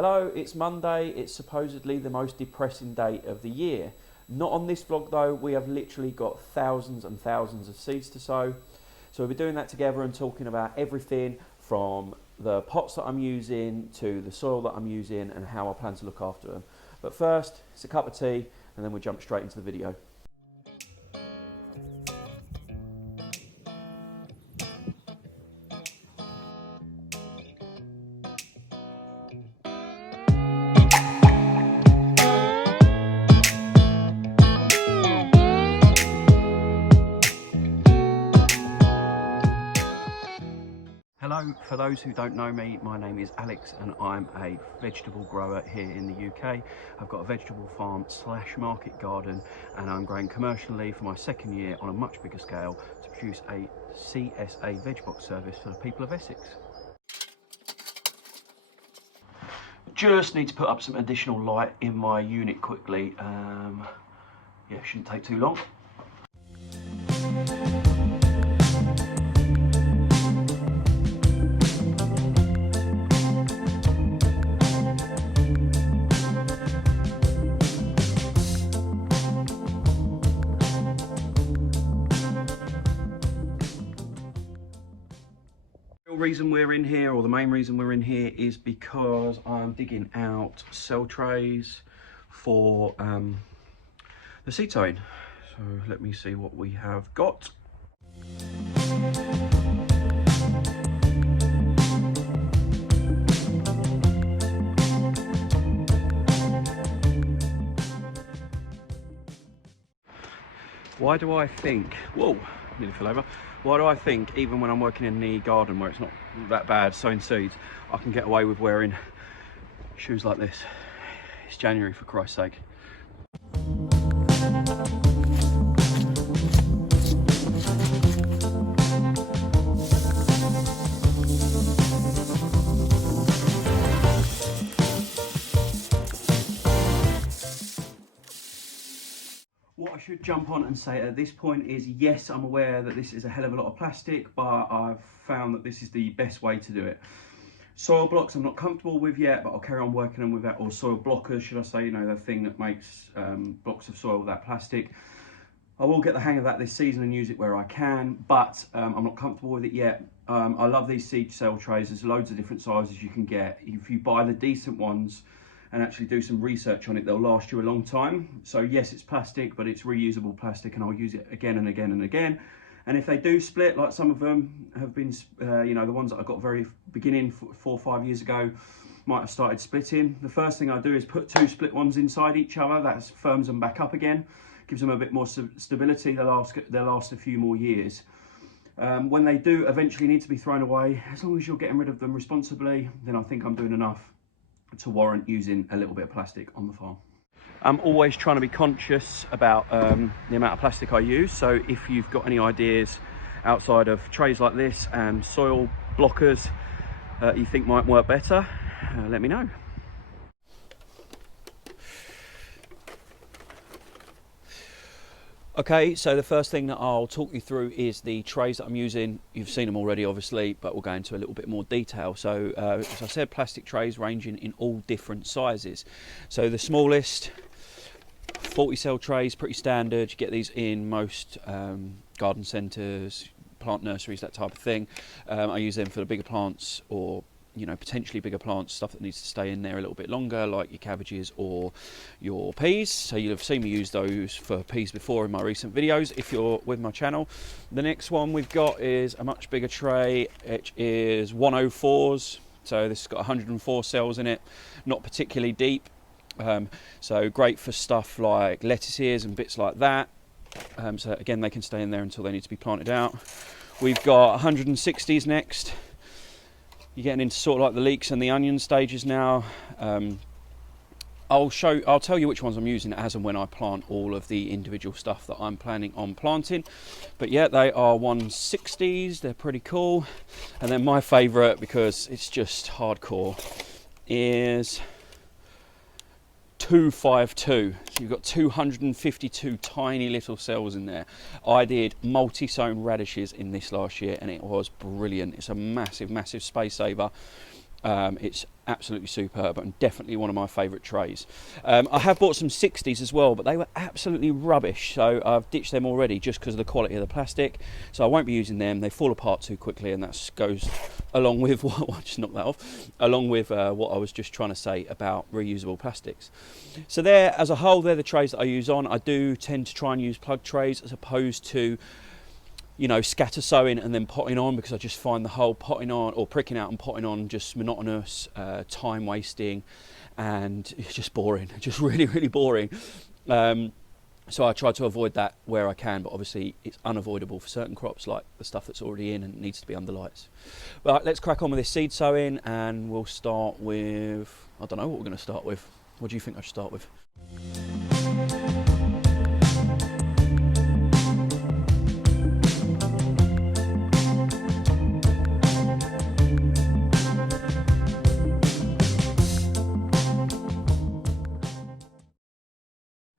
Hello, it's Monday. It's supposedly the most depressing day of the year. Not on this vlog though, we have literally got thousands and thousands of seeds to sow. So we'll be doing that together and talking about everything from the pots that I'm using to the soil that I'm using and how I plan to look after them. But first, it's a cup of tea and then we'll jump straight into the video. Hello, for those who don't know me, my name is Alex and I'm a vegetable grower here in the UK. I've got a vegetable farm / market garden and I'm growing commercially for my second year on a much bigger scale to produce a CSA veg box service for the people of Essex. Just need to put up some additional light in my unit quickly. Yeah, shouldn't take too long. Reason we're in here, or the main reason we're in here, is because I'm digging out cell trays for the seed sowing. So let me see what we have got. Why do I think, whoa, nearly fell over. Why do I think even when I'm working in the garden where it's not that bad sowing seeds, I can get away with wearing shoes like this? It's January, for Christ's sake. What I should jump on and say at this point is, yes, I'm aware that this is a hell of a lot of plastic, but I've found that this is the best way to do it. Soil blocks I'm not comfortable with yet, but I'll carry on working on with that, or soil blockers, should I say, you know, the thing that makes blocks of soil without plastic. I will get the hang of that this season and use it where I can, but I'm not comfortable with it yet. I love these seed cell trays. There's loads of different sizes you can get. If you buy the decent ones and actually do some research on it, they'll last you a long time. So yes, it's plastic, but it's reusable plastic, and I'll use it again and again and again. And if they do split, like some of them have been, you know, the ones that I got very beginning 4 or 5 years ago might have started splitting. The first thing I do is put 2 split ones inside each other. That firms them back up again, gives them a bit more stability. They'll last a few more years. When they do eventually need to be thrown away, as long as you're getting rid of them responsibly, then I think I'm doing enough to warrant using a little bit of plastic on the farm. I'm always trying to be conscious about the amount of plastic I use, so if you've got any ideas outside of trays like this and soil blockers you think might work better, let me know. Okay, so the first thing that I'll talk you through is the trays that I'm using. You've seen them already, obviously, but we'll go into a little bit more detail. So, as I said, plastic trays ranging in all different sizes. So the smallest, 40 cell trays, pretty standard. You get these in most garden centres, plant nurseries, that type of thing. I use them for the bigger plants, or you know, potentially bigger plants, stuff that needs to stay in there a little bit longer, like your cabbages or your peas. So you'll have seen me use those for peas before in my recent videos if you're with my channel. The next one we've got is a much bigger tray, which is 104s. So this has got 104 cells in it, not particularly deep. So great for stuff like lettuces and bits like that. So again, they can stay in there until they need to be planted out. We've got 160s next. You're getting into sort of like the leeks and the onion stages now. I'll tell you which ones I'm using as and when I plant all of the individual stuff that I'm planning on planting. But yeah, they are 160s. They're pretty cool. And then my favourite, because it's just hardcore, is 252. So you've got 252 tiny little cells in there. I did multi-sown radishes in this last year and it was brilliant. It's a massive space saver. It's absolutely superb and definitely one of my favourite trays. I have bought some 60s as well, but they were absolutely rubbish, so I've ditched them already just because of the quality of the plastic. So I won't be using them. They fall apart too quickly, and that goes along with what just knock that off, along with what I was just trying to say about reusable plastics. So there, as a whole, they're the trays that I use on. I do tend to try and use plug trays as opposed to, you know, scatter sowing and then potting on, because I just find the whole potting on or pricking out and potting on just monotonous, time wasting, and it's just boring, just really, really boring. So I try to avoid that where I can, but obviously it's unavoidable for certain crops like the stuff that's already in and needs to be under lights. But let's crack on with this seed sowing, and we'll start with, I don't know what we're going to start with. What do you think I should start with?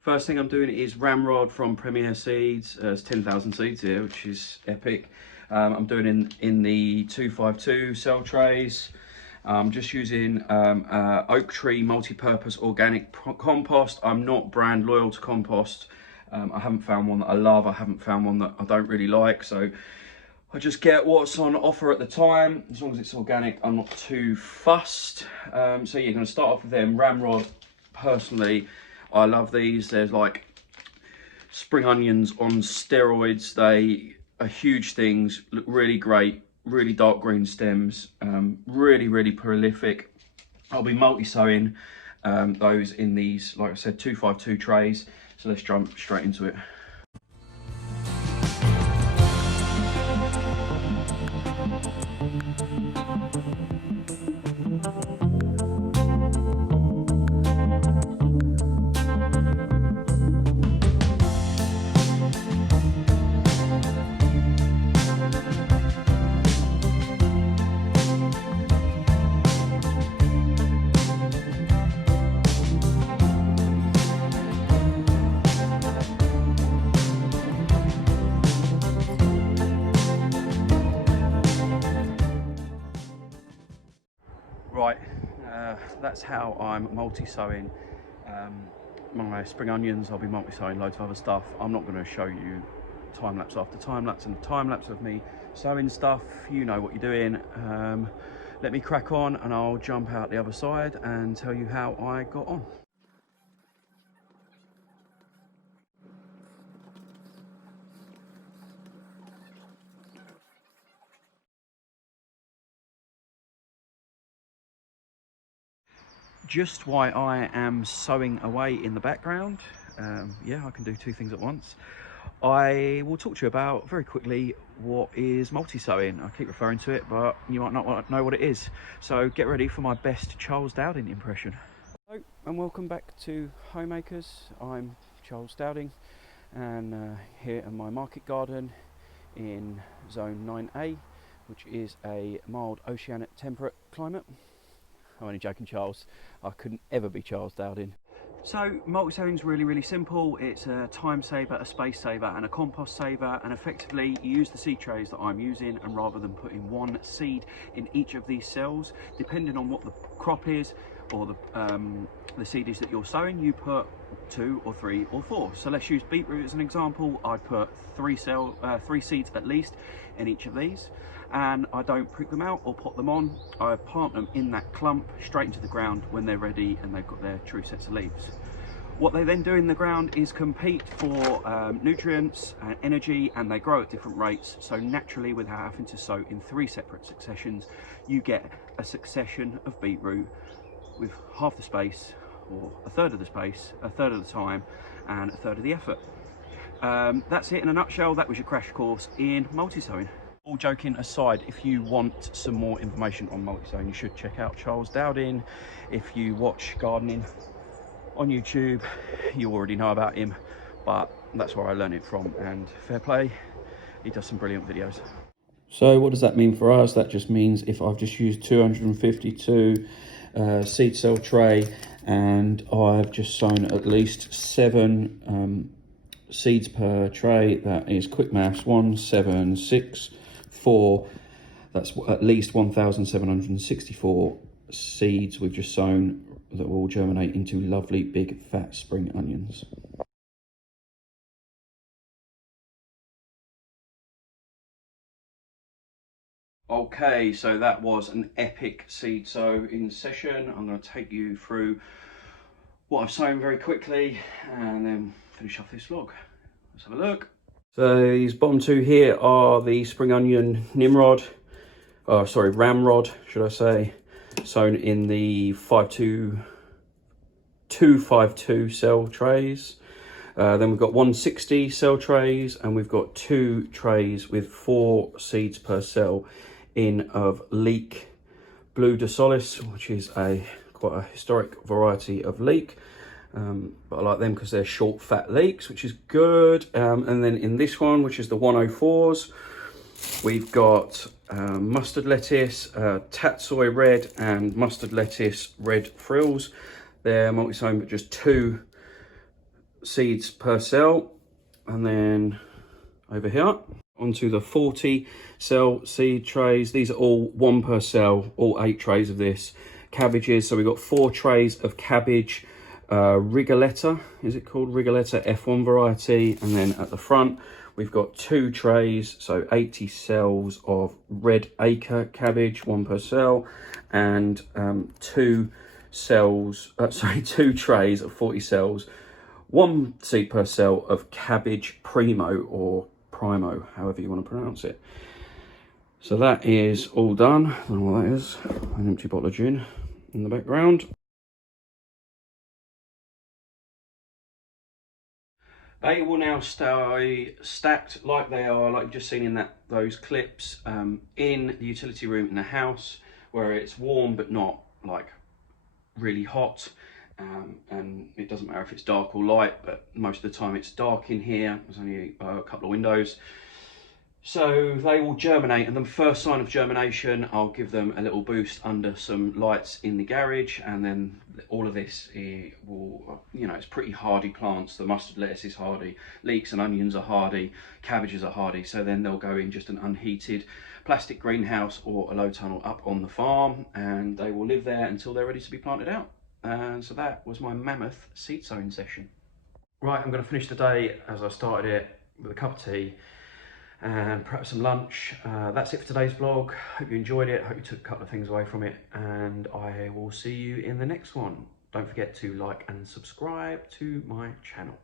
First thing I'm doing is ramrod from Premier Seeds. There's 10,000 seeds here, which is epic. I'm doing in the 252 cell trays. I'm just using oak tree multi-purpose organic compost. I'm not brand loyal to compost. I haven't found one that I love. I haven't found one that I don't really like. So I just get what's on offer at the time. As long as it's organic, I'm not too fussed. So you're going to start off with them. Ramrod, personally, I love these. There's like spring onions on steroids. They are huge things, look really great, really dark green stems, really, really prolific. I'll be multi-sowing those in these, like I said, 252 trays. So let's jump straight into it. Right, that's how I'm multi-sowing my spring onions. I'll be multi-sowing loads of other stuff. I'm not going to show you time-lapse after time-lapse and time-lapse of me sowing stuff. You know what you're doing. Let me crack on and I'll jump out the other side and tell you how I got on. Just why I am sowing away in the background. Yeah, I can do two things at once. I will talk to you about very quickly what is multi-sowing. I keep referring to it, but you might not know what it is. So get ready for my best Charles Dowding impression. Hello and welcome back to Homemakers. I'm Charles Dowding, and here in my market garden in zone 9A, which is a mild oceanic temperate climate. I'm only joking, Charles. I couldn't ever be Charles Dowding. So multi-sowing is really, really simple. It's a time saver, a space saver and a compost saver, and effectively you use the seed trays that I'm using, and rather than putting one seed in each of these cells, depending on what the crop is or the seed is that you're sowing, you put 2 or 3 or 4. So let's use beetroot as an example. I put 3 seeds at least in each of these, and I don't prick them out or pot them on. I plant them in that clump straight into the ground when they're ready and they've got their true sets of leaves. What they then do in the ground is compete for nutrients and energy, and they grow at different rates. So naturally, without having to sow in 3 separate successions, you get a succession of beetroot with half the space, or a third of the space, a third of the time, and a third of the effort. That's it in a nutshell. That was your crash course in multi-sowing. All joking aside, if you want some more information on multi-sowing, you should check out Charles Dowding. If you watch gardening on YouTube, you already know about him, but that's where I learned it from, and fair play, he does some brilliant videos. So what does that mean for us? That just means if I've just used 252 seed cell tray and I've just sown at least 7 seeds per tray, that is quick maths, 1, 7, 6, 4, that's at least 1,764 seeds we've just sown that will germinate into lovely big fat spring onions. Okay, so that was an epic seed sow in session. I'm going to take you through what I've sown very quickly and then finish off this vlog. Let's have a look. So these bottom two here are the spring onion Nimrod, ramrod, should I say, sown in the 252 cell trays. Then we've got 160 cell trays, and we've got 2 trays with 4 seeds per cell in of leek blue de solis, which is quite a historic variety of leek. But I like them because they're short fat leeks, which is good. And then in this one, which is the 104s, we've got mustard lettuce, tatsoi red and mustard lettuce red frills. They're multi-sowing, but just 2 seeds per cell. And then over here onto the 40 cell seed trays. These are all 1 per cell, all 8 trays of this. Cabbages, so we've got 4 trays of cabbage, Rigoletta, is it called Rigoletta F1 variety? And then at the front we've got 2 trays, so 80 cells of red acre cabbage, 1 per cell, and 2 trays of 40 cells, 1 seed per cell of cabbage primo, or primo, however you want to pronounce it. So that is all done. I don't know what that is. An empty bottle of gin in the background. They will now stay stacked like they are, like you've just seen in those clips, in the utility room in the house, where it's warm but not like really hot. And it doesn't matter if it's dark or light, but most of the time it's dark in here. There's only a couple of windows. So they will germinate, and the first sign of germination, I'll give them a little boost under some lights in the garage, and then all of this will, it's pretty hardy plants. The mustard lettuce is hardy, leeks and onions are hardy, cabbages are hardy, so then they'll go in just an unheated plastic greenhouse or a low tunnel up on the farm, and they will live there until they're ready to be planted out. And so that was my mammoth seed sowing session. Right, I'm going to finish the day as I started it, with a cup of tea and perhaps some lunch. That's it for today's vlog. Hope you enjoyed it. Hope you took a couple of things away from it, and I will see you in the next one. Don't forget to like and subscribe to my channel.